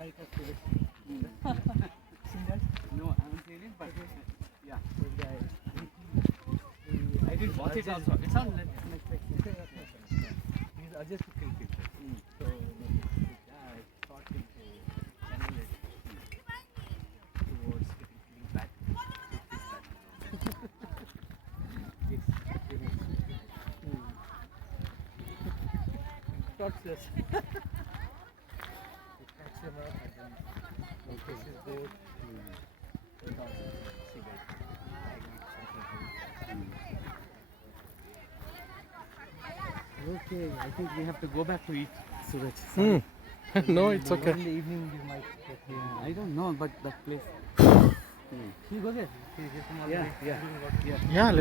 No, I haven't seen it, but yeah. I didn't watch it also. It's on Netflix. He's Ajay Sukhi picture. So I thought him to channel it towards getting back. Thoughts this. Catch him up and then focus his boat. Okay, I think we have to go back to eat, Suraj. No, it's okay. In the evening we might get here. I don't know, but that place. You go there. Yeah, let's